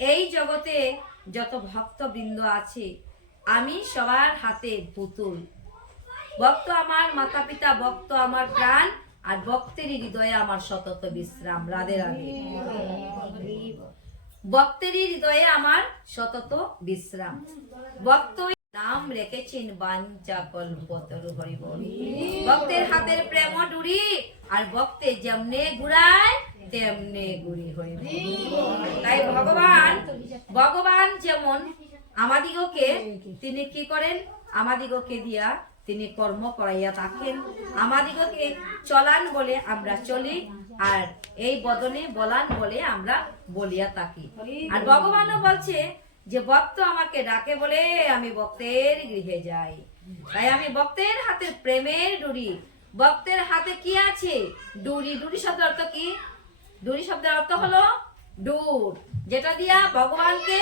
এই জগতে যত ভক্তবৃন্দ আছে, আমি সবার হাতে পুতুল। ভক্ত আমার মাতা পিতা ভক্ত আমার প্রাণ, আর ভক্তেরই হৃদয়ে আমার সতত বিশ্রাম। রাধে রাধে। ভক্তেরই হৃদয়ে আমার সতত বিশ্রাম। ভক্ত নাম রেখেছেন বাঞ্চা কল্পতরু হরিবল। ভক্তের হাতের প্রেম ডুরি, আর ভক্তে যেমনে ঘুরায় তেমনে গুড়ি হইব তাই ভগবান ভগবান যেমন আমাদিগকে, তিনি কি করেন? আমাদিগকে দিয়া তিনি কর্ম করাইয়া থাকেন। আমাদিগকে চলান বলে আমরা চলি, আর এই বদনে বলান বলে আমরা বলিয়া থাকি। আর ভগবানও বলছে যে, ভক্ত আমাকে ডাকে বলে আমি ভক্তের গৃহে যাই। তাই আমি ভক্তের হাতে প্রেমের ডুরি। ভক্তের হাতে কি আছে? ডুরি। ডুরি শব্দ অর্থ কি? ডুরি শব্দের অর্থ হলো ডুর যেটা দিয়া ভগবানকে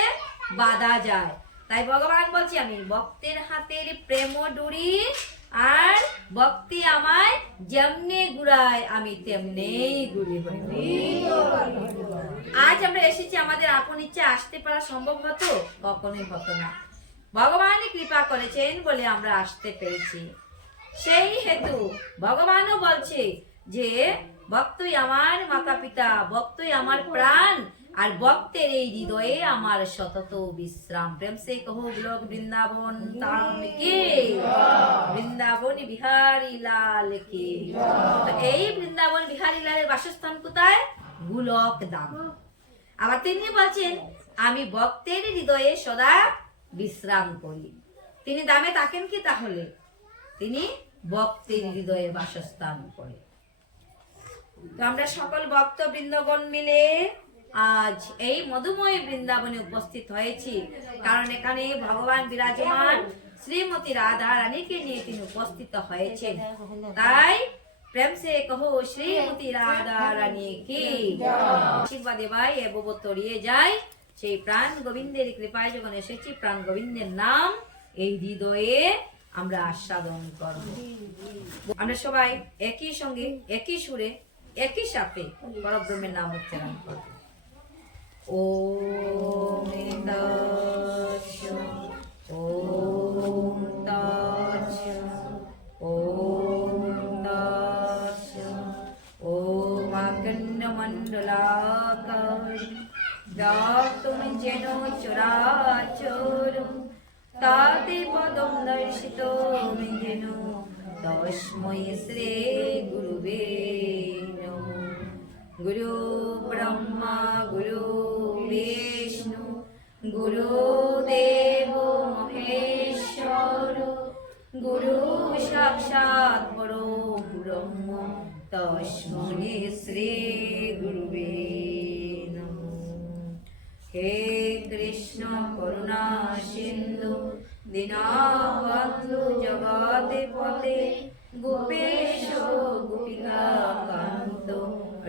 বাধা যায়। তাই ভগবান বলছি আমি, ভক্তের হাতের প্রেম ডুরি আর ভক্তি আমায় যেমনে ঘুরায় আমি ঘুরি হই। আজ আমরা এসেছি আমাদের আপন ইচ্ছে আসতে পারা সম্ভব হতো? কখনোই হতো না। ভগবান কৃপা করেছেন বলে আমরা আসতে পেরেছি। সেই হেতু ভগবানও বলছে যে ভক্তই আমার মাতা পিতা ভক্তই আমার প্রাণ, আর ভক্তের এই হৃদয়ে আমার সতত বিশ্রাম। প্রেম সে কহো ব্লক বৃন্দাবন তাম কে বৃন্দাবন বিহারী লাল কে এই বৃন্দাবন বিহারী লালের বাসস্থান কোথায়? গুলক দাম আবার তিনি বলছেন, আমি ভক্তের হৃদয়ে সদা বিশ্রাম করি। তিনি দামে থাকেন কি তাহলে? তিনি ভক্তের হৃদয়ে বাসস্থান করে আমরা সকল ভক্ত বৃন্দগণ মিলে আজ এই মধুময় বৃন্দাবনে উপস্থিত হয়েছি। কারণ এখানে ভগবান বিরাজমান শ্রীমতী রাধা রানীকে নিয়ে তিনি উপস্থিত হয়েছেন। তাই প্রেম সে কহো শ্রীমতী রাধা রানী কি আশীর্বাদে ভাই এবব তরিয়ে যায় সেই প্রাণ গোবিন্দের কৃপায় যখন এসেছি, প্রাণ গোবিন্দের নাম এই হৃদয়ে আমরা আস্বাদন করব। আমরা সবাই একই সঙ্গে, একই সুরে একই সাথে পরব্রহ্মের নাম উচ্চারণ করব তৎস ওম তৎস ওম তৎস ওম আকন্নমণ্ডলাকারী। ব্যাপ্তম যেন চরাচরম তাতে পদম দর্শিত যেন তস্মৈ শ্রী গুরুবে। গুরু ব্রহ্মা গুরু বিষ্ণু গুরু দেব মহেশ্বর গুরু সাক্ষাৎ পরো ব্রহ্ম তস্মৈ শ্রী গুরুবে নমঃ হে কৃষ্ণ করুণা সিন্ধু দীনবন্ধু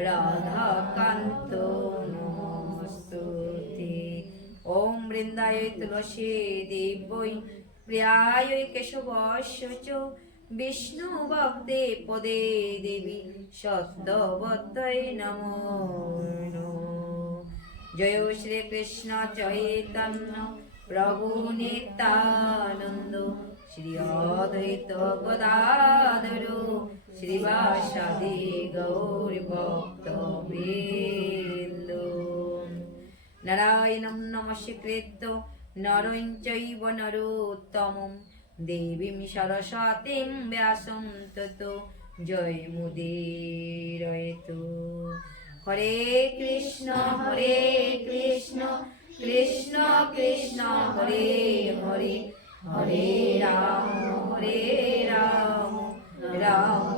রাধা কান্ত নমস্তুতে। ওম বৃন্দায় তুলসী দেবৈ প্রিয়ায় কেশবস্য চ বিষ্ণু ভক্তে পদে দেবী সত্যবত্তৈ নমো জয় শ্রী কৃষ্ণ চৈতন্য, প্রভু নিত্যানন্দ, শ্রী অদ্বৈত গদাধর শ্রীবাসাদি গৌর ভক্ত বৃন্দ নারায়ণম নমস্কৃত্য নরং চৈব নরোত্তমম দেবীম সরস্বতীম ব্যাসম ততো জয় মুদিরয়তু হরে কৃষ্ণ হরে কৃষ্ণ কৃষ্ণ কৃষ্ণ হরে হরে হরে রাম হরে রাম রাম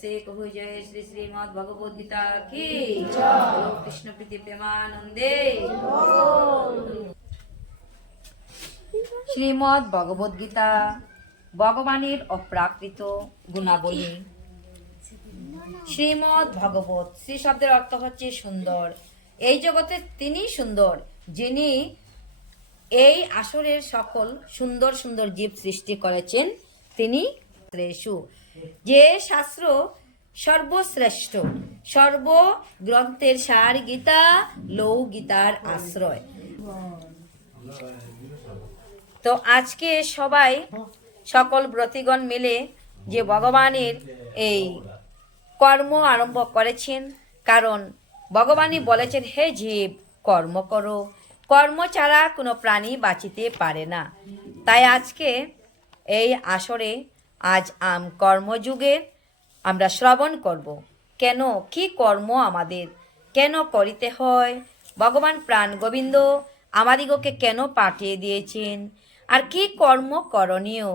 શ્રી કહુ જય શ્રી શ્રીમદ ભગવદ્ ગીતા કી કૃષ્ણ પ્રીતિ પ્રેમાનંદે শ্রীমদ ভগবদ গীতা ভগবানের অপ্রাকৃত গুণাবলী শ্রীমদ ভগবত শ্রী শব্দের অর্থ হচ্ছে সুন্দর। এই জগতে তিনি সুন্দর, যিনি এই আসরের সকল সুন্দর সুন্দর জীব সৃষ্টি করেছেন, তিনি শ্রেষ্ঠ যে শাস্ত্র সর্বশ্রেষ্ঠ সর্ব গ্রন্থের সার গীতা লৌ গীতার আশ্রয়। তো আজকে সবাই, সকল ব্রতিগণ মিলে যে ভগবানের এই কর্ম আরম্ভ করেছেন, কারণ ভগবানই বলেছেন, হে জীব, কর্ম করো। কর্ম ছাড়া কোনো প্রাণী বাঁচিতে পারে না। তাই আজকে এই আসরে আজ আম কর্মযুগে আমরা শ্রবণ করব। কেন? কি কর্ম আমাদের? কেন করিতে হয়? ভগবান প্রাণ গোবিন্দ আমাদিগকে কেন পাঠিয়ে দিয়েছেন? আর কি কর্ম করণীয়?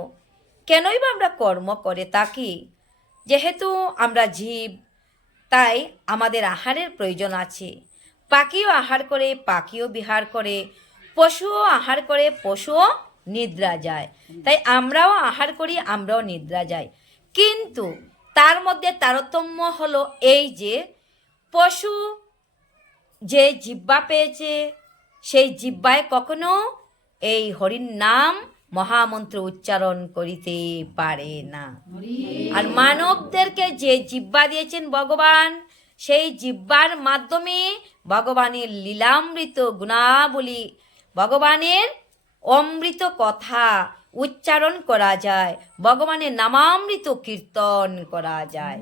কেনই বা আমরা কর্ম করে থাকি? যেহেতু আমরা জীব, তাই আমাদের আহারের প্রয়োজন আছে। পাখিও আহার করে, পাখিও বিহার করে, পশুও আহার করে, পশুও নিদ্রা যায়। তাই আমরাও আহার করি, আমরাও নিদ্রা যাই। কিন্তু তার মধ্যে তারতম্য হলো এই যে, পশু যে জিব্বা পেয়েছে, সেই জিব্বায় কখনো এই হরির নাম মহামন্ত্র উচ্চারণ করিতে পারে না। আর মানবদেরকে যে জিব্বা দিয়েছেন ভগবান, সেই জিব্বার মাধ্যমে ভগবানের লীলামৃত গুণাবলী ভগবানের অমৃত কথা উচ্চারণ করা যায়, ভগবানের নামামৃত কীর্তন করা যায়।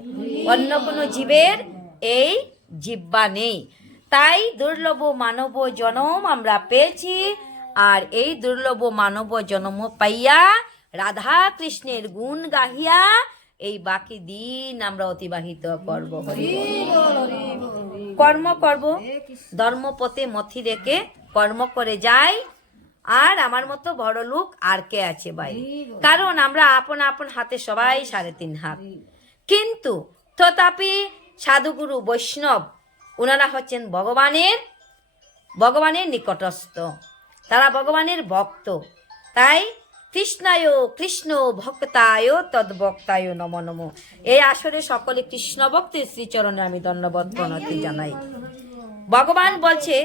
অন্য কোনো জীবের এই জিব্বা নেই। তাই দুর্লভ মানব জনম আমরা পেয়েছি, আর এই দুর্লভ মানব জন্ম পাইয়া রাধা কৃষ্ণের গুণ গাহিয়া এই বাকি দিন আমরা অতিবাহিত করব। কর্ম করব, ধর্মপথে মথি রেখে কর্ম করে যাই আর আমার মতো বড় লোক আর কে আছে ভাই কারণ আমরা আপন আপন হাতে সবাই সাড়ে তিন হাত। কিন্তু তথাপি সাধুগুরু বৈষ্ণব ওনারা হচ্ছেন ভগবানের ভগবানের নিকটস্থ। তারা ভগবানের ভক্ত। তাই কৃষ্ণায় কৃষ্ণ ভক্তায় তদ্ভক্তায় নম নম। এই আসরে সকলে কৃষ্ণ ভক্তের শ্রীচরণে আমি ধন্যবাদ প্রণতি জানাই। ভগবান বলছে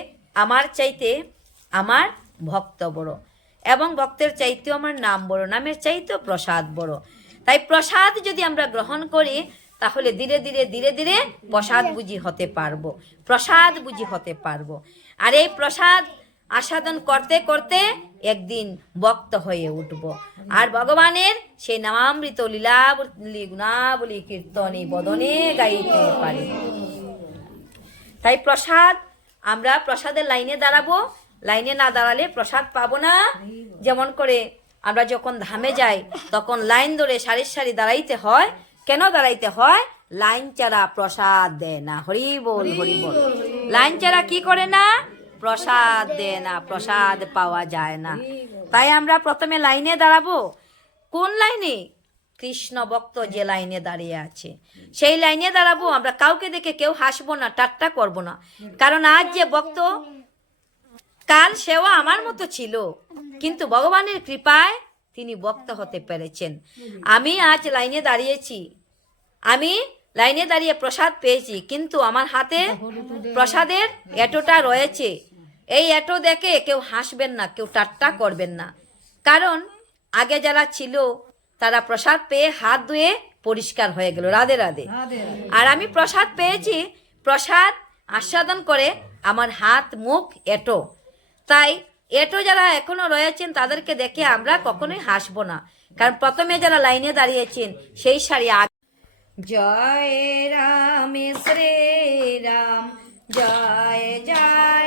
আমার চাইতে আমার ভক্ত বড়। এবং ভক্তের চাইতেও আমার নাম বড়, নামের চাইতেও প্রসাদ বড়। তাই প্রসাদ যদি আমরা গ্রহণ করি, তাহলে ধীরে ধীরে ধীরে ধীরে প্রসাদ বুঝি হতে পারব, প্রসাদ বুঝি হতে পারব। আর এই প্রসাদ আস্বাদন করতে করতে একদিন বক্ত হয়ে উঠব। আর ভগবানের সেই নামামৃত লীলাবলী গুণাবলী কীর্তনে, বদনে গাইতে পারি। তাই প্রসাদ, আমরা প্রসাদের লাইনে দাঁড়াবো। লাইনে না দাঁড়ালে প্রসাদ পাবো না। যেমন করে আমরা যখন ধামে যাই, তখন লাইন ধরে সারি সারি দাঁড়াইতে হয়। কেন দাঁড়াইতে হয়? লাইন চারা প্রসাদ দেয় না। হরি বল হরি বল। লাইন চারা কি করে না? প্রসাদ দেয় না, প্রসাদ পাওয়া যায় না। তাই আমরা প্রথমে লাইনে দাঁড়াবো। কোন লাইনে? কৃষ্ণ ভক্ত যে লাইনে দাঁড়িয়ে আছে, সেই লাইনে দাঁড়াবো। আমরা কাউকে দেখে কেউ হাসবো না টাট্টা করব না। কারণ আজ যে ভক্ত কাল সেও আমার মতো ছিল। কিন্তু ভগবানের কৃপায় তিনি ভক্ত হতে পেরেছেন। আমি আজ লাইনে দাঁড়িয়েছি। আমি লাইনে দাঁড়িয়ে প্রসাদ পেয়েছি কিন্তু আমার হাতে প্রসাদের এটোটা রয়েছে। এই এটো দেখে কেউ হাসবেন না কেউ টাট্টা করবেন না। কারণ আগে যারা ছিল তারা প্রসাদ পেয়ে হাত ধুয়ে পরিষ্কার হয়ে গেল। রাধে রাধে। আর আমি প্রসাদ পেয়েছি প্রসাদ আস্বাদন করে আমার হাত মুখ এটো তাই এটো যারা এখনও রয়েছেন তাদেরকে দেখে আমরা কখনোই হাসব না। কারণ প্রথমে যারা লাইনে দাঁড়িয়েছেন, সেই শাড়ি জয় রাম, শ্রী রাম, জয় জয়